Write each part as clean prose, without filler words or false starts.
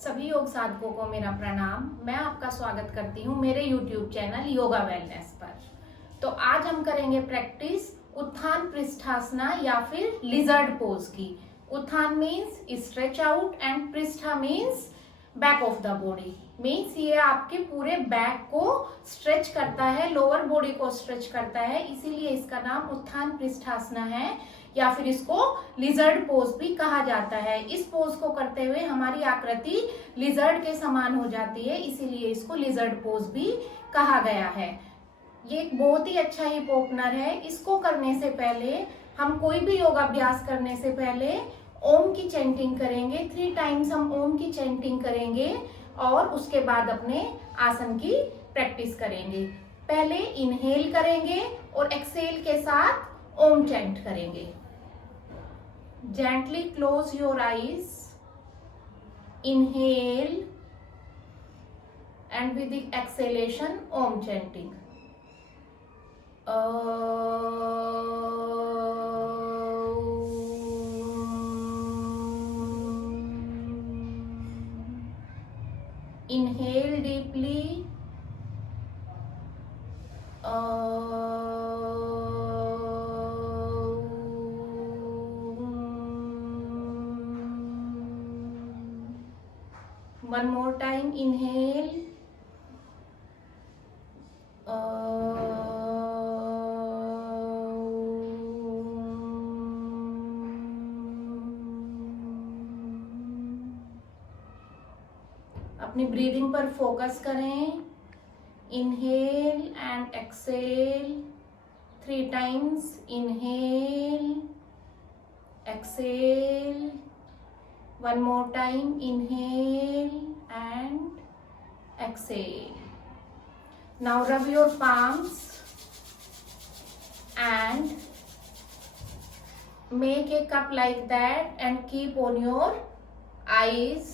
सभी योग साधकों को मेरा प्रणाम। मैं आपका स्वागत करती हूँ मेरे YouTube चैनल योगा वेलनेस पर। तो आज हम करेंगे प्रैक्टिस उत्थान पृष्ठासना या फिर लिजर्ड पोज की। उत्थान मीन्स स्ट्रेच आउट एंड पृष्ठा means back of the body. Means ये आपके पूरे बैक को स्ट्रेच करता है, लोअर बॉडी को स्ट्रेच करता है, इसीलिए इसका नाम उत्थान पृष्ठासना है या फिर इसको लिजर्ड पोज भी कहा जाता है। इस पोज को करते हुए हमारी आकृति लिजर्ड के समान हो जाती है, इसीलिए इसको लिजर्ड पोज भी कहा गया है। ये एक बहुत ही अच्छा हिप ओपनर है। इसको करने से पहले हम कोई भी योगाभ्यास करने से पहले ओम की चैंटिंग करेंगे। 3 टाइम्स हम ओम की चैंटिंग करेंगे और उसके बाद अपने आसन की प्रैक्टिस करेंगे। पहले इनहेल करेंगे और एक्सेल के साथ ओम चैंट करेंगे। Gently close your eyes, inhale and with the exhalation Om chanting. Inhale deeply. One more time, inhale. अपनी ब्रीदिंग पर फोकस करें। Inhale and exhale 3 times. Inhale, exhale, one more time, inhale and exhale. Now rub your palms and make a cup like that and keep on your eyes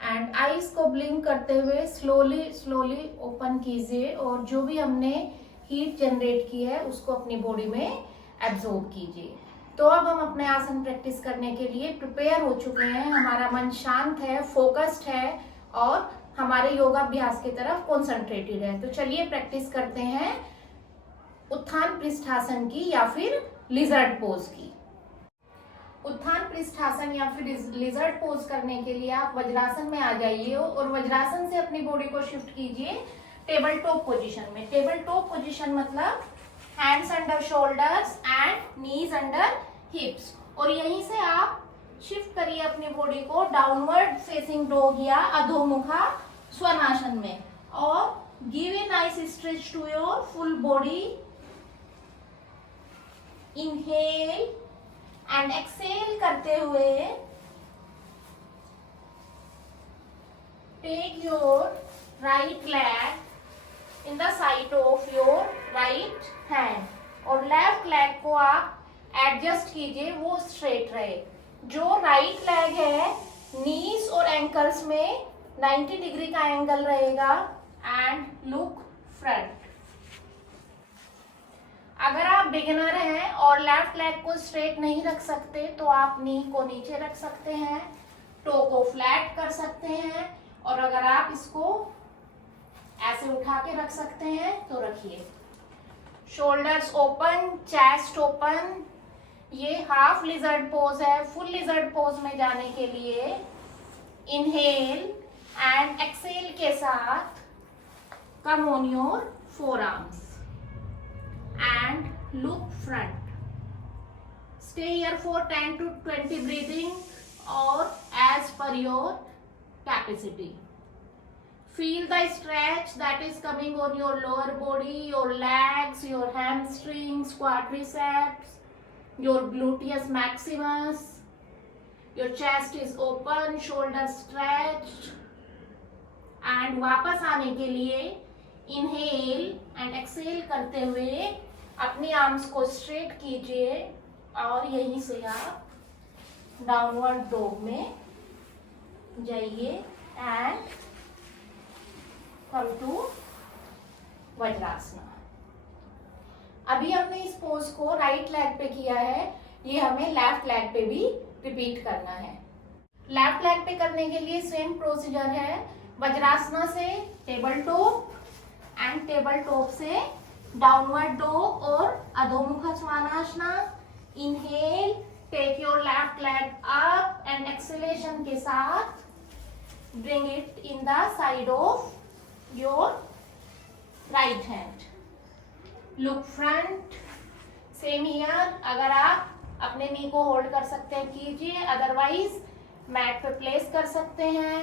and eyes को blink करते हुए slowly open कीजिए और जो भी हमने heat generate की है उसको अपनी बॉडी में एब्जॉर्ब कीजिए। तो अब हम अपने आसन प्रैक्टिस करने के लिए प्रिपेयर हो चुके हैं। हमारा मन शांत है, फोकस्ड है और हमारे योगाभ्यास की तरफ कॉन्सेंट्रेटेड है। तो चलिए प्रैक्टिस करते हैं उत्थान पृष्ठासन की या फिर लिजर्ड पोज की। उत्थान पृष्ठासन या फिर लिजर्ड पोज करने के लिए आप वज्रासन में आ जाइए और वज्रासन से अपनी बॉडी को शिफ्ट कीजिए टेबल टॉप पोजीशन में। टेबल टॉप पोजीशन मतलब hands under shoulders and knees under हिप्स। और यहीं से आप शिफ्ट करिए अपनी बॉडी को डाउनवर्ड फेसिंग डॉग या अधोमुखा स्वनासन में और give a nice stretch to your full body. Inhale and exhale करते हुए take your right leg in the side of your right hand और लेफ्ट लेग को आप एडजस्ट कीजिए, वो स्ट्रेट रहे। जो राइट लेग है नीज और एंकल्स में 90 डिग्री का एंगल रहेगा एंड लुक फ्रंट। अगर आप बिगिनर हैं और लेफ्ट लेग को स्ट्रेट नहीं रख सकते तो आप नी को नीचे रख सकते हैं, टो को फ्लैट कर सकते हैं और अगर आप इसको ऐसे उठा के रख सकते हैं तो रखिए। Shoulders open, chest open. ये हाफ लिजर्ड पोज है। फुल लिजर्ड पोज में जाने के लिए इनहेल एंड एक्सेल के साथ come on your forearms and look front. Stay here for 10 to 20 breathing or as per your capacity. Feel the stretch that is coming on your lower body, your legs, your hamstrings, quadriceps, your gluteus maximus. Your chest is open, shoulders stretched. And वापस आने के लिए inhale and exhale करते हुए अपनी arms को straight कीजिए और यहीं से आप डाउनवर्ड डॉग में जाइए एंड कम टू वज्रासना। अभी हमने इस पोज को राइट लेग पे किया है, ये हमें लेफ्ट लेग पे भी रिपीट करना है। लेफ्ट लेग पे करने के लिए सेम प्रोसीजर है। वज्रासना से table top and table top से डाउनवर्ड डॉग और Adhomukha Svanasana. Inhale, take your left leg up and exhalation के साथ bring it in the side of your right hand. Look front. Same here. अगर आप अपने नी को होल्ड कर सकते हैं कीजिए, अदरवाइज मैट पे प्लेस कर सकते हैं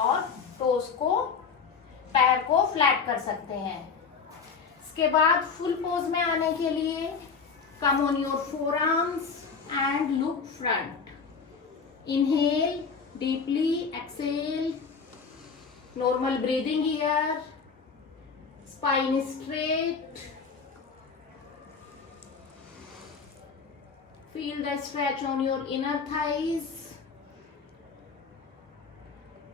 और टोस को, पैर को फ्लैट कर सकते हैं। इसके बाद फुल पोज में आने के लिए come on your four arms and look front. Inhale, deeply exhale, normal breathing here, spine straight, feel the stretch on your inner thighs।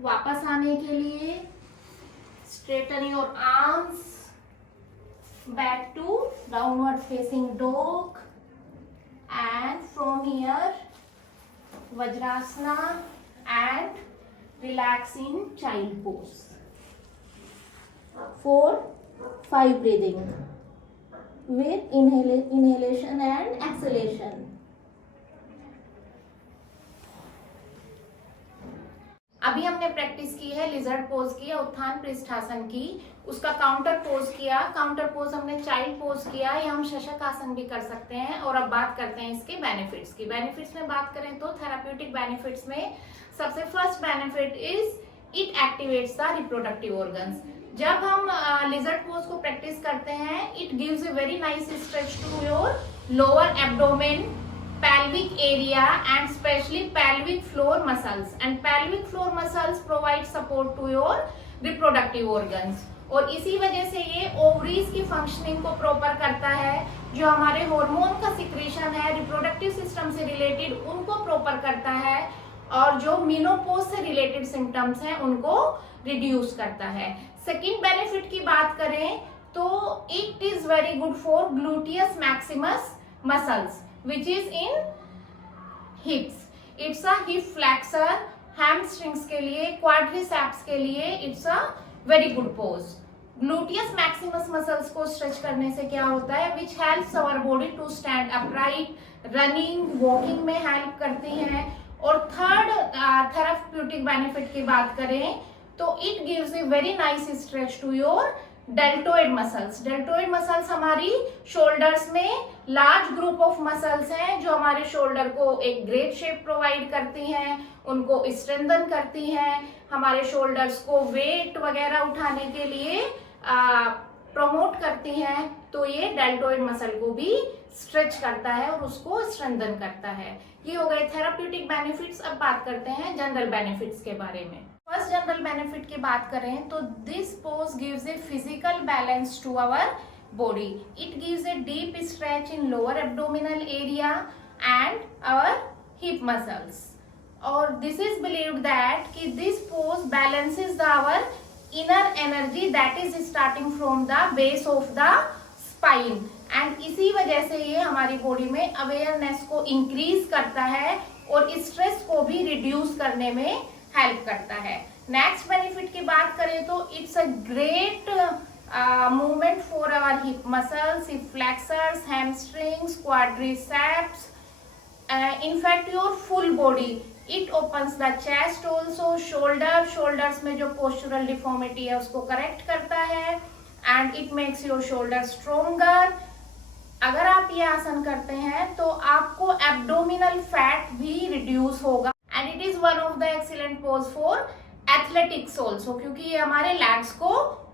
वापस आने के लिए straighten your arms back to downward facing dog and from here Vajrasana and relax in child pose for 5 breathing with inhalation and exhalation। अभी हमने practice की है lizard pose की या उत्थान पृष्ठासन की, उसका काउंटर पोज किया। काउंटर पोज हमने चाइल्ड पोज किया, या हम शशक आसन भी कर सकते हैं। और अब बात करते हैं इसके बेनिफिट्स की। बेनिफिट्स में बात करें तो थेराप्यूटिक बेनिफिट्स में सबसे first benefit is it activates the reproductive organs. जब हम लिजर्ड पोज को प्रैक्टिस करते हैं, it gives a very nice stretch to your lower abdomen, pelvic area and especially pelvic floor muscles, and pelvic floor muscles provide support to your reproductive organs। और इसी वजह से ये ओवरीज की functioning को प्रॉपर करता है, जो हमारे हार्मोन का सिक्रीशन है रिप्रोडक्टिव सिस्टम से रिलेटेड उनको प्रॉपर करता है, और जो मेनोपॉज से रिलेटेड सिम्टम्स हैं उनको रिड्यूस करता है। सेकेंड बेनिफिट की बात करें तो it is very good for gluteus Maximus muscles which is in hips। it's a hip flexor, hamstrings के लिए, quadriceps के लिए it's a very good pose। gluteus maximus muscles को stretch करने से क्या होता है, which helps our body to stand upright, running, walking में help करती हैं। और थर्ड therapeutic benefit की बात करें तो it gives a very nice stretch to your deltoid muscles. Deltoid muscles हमारी शोल्डर्स में लार्ज ग्रुप ऑफ मसल्स हैं जो हमारे शोल्डर को एक ग्रेट शेप प्रोवाइड करती हैं, उनको स्ट्रेंथन करती हैं, हमारे शोल्डर्स को वेट वगैरह उठाने के लिए प्रमोट करती हैं। तो ये डेल्टोइड मसल को भी स्ट्रेच करता है और उसको स्ट्रेंथन करता है। ये हो गए थेराप्यूटिक बेनिफिट्स। अब बात करते हैं जनरल बेनिफिट्स के बारे में। फर्स्ट जनरल बेनिफिट की बात करें तो this pose gives a physical balance to our body. It gives a deep stretch in lower abdominal area and our hip muscles. और दिस इज बिलीव्ड दैट कि this pose balances our inner energy that is starting from the base of the spine, and इसी वजह से ये हमारी body में awareness को increase करता है और स्ट्रेस को भी रिड्यूस करने में हेल्प करता है। नेक्स्ट बेनिफिट की बात करें तो it's a great movement for our hip muscles, hip flexors, hamstrings, quadriceps, in fact your full body. It opens the chest also, shoulders में जो पोस्चरल डिफॉर्मिटी है उसको करेक्ट करता है, and it makes your shoulder stronger. अगर आप ये आसन करते हैं तो आपको एब्डोमिनल फैट भी रिड्यूस होगा, and it is one of the excellent pose for athletics also, क्योंकि ये हमारे लेग्स को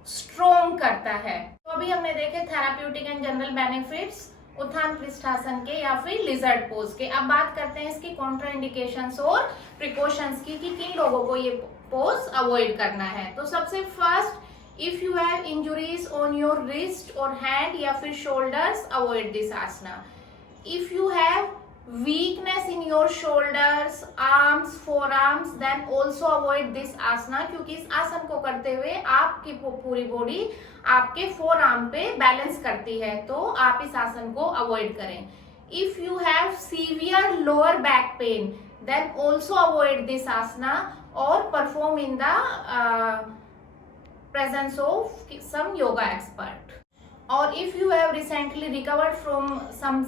स्ट्रोंग करता है। तो अभी हमने देखे थेराप्यूटिक एंड जनरल बेनिफिट्स उत्थान पृष्ठासन के या फिर लिजर्ड पोज के। अब बात करते हैं इसकी कॉन्ट्राइंडिकेशंस और प्रिकॉशंस की कि किन लोगों को ये पोज अवॉइड करना है। तो सबसे first, if you have injuries on your wrist और हैंड या फिर shoulders, avoid this asana. If you have weakness in your shoulders, arms, forearms, then also avoid this asana, क्योंकि इस आसन को करते हुए आपकी पूरी बॉडी आपके फोर आर्म पे बैलेंस करती है, तो आप इस आसन को अवॉइड करें। if you have severe lower back pain, then also avoid this asana or perform in the presence of some yoga expert. Or if you have recently recovered from some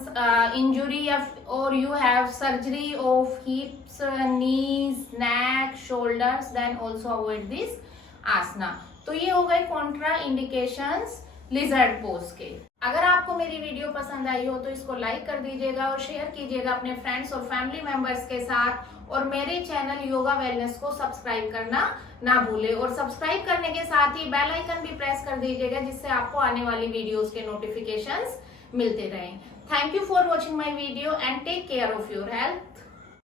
injury or you have surgery of hips, knees, neck, shoulders, then also avoid this asana. तो ये हो गए Contra indications lizard pose के। अगर आपको मेरी video पसंद आई हो तो इसको लाइक कर दीजिएगा और शेयर कीजिएगा अपने फ्रेंड्स और फैमिली मेंबर्स के साथ, और मेरे चैनल योगा वेलनेस को सब्सक्राइब करना ना भूले, और सब्सक्राइब करने के साथ ही बेल आइकन भी प्रेस कर दीजिएगा जिससे आपको आने वाली वीडियोस के नोटिफिकेशंस मिलते रहें। Thank you for watching my video and take care of your health.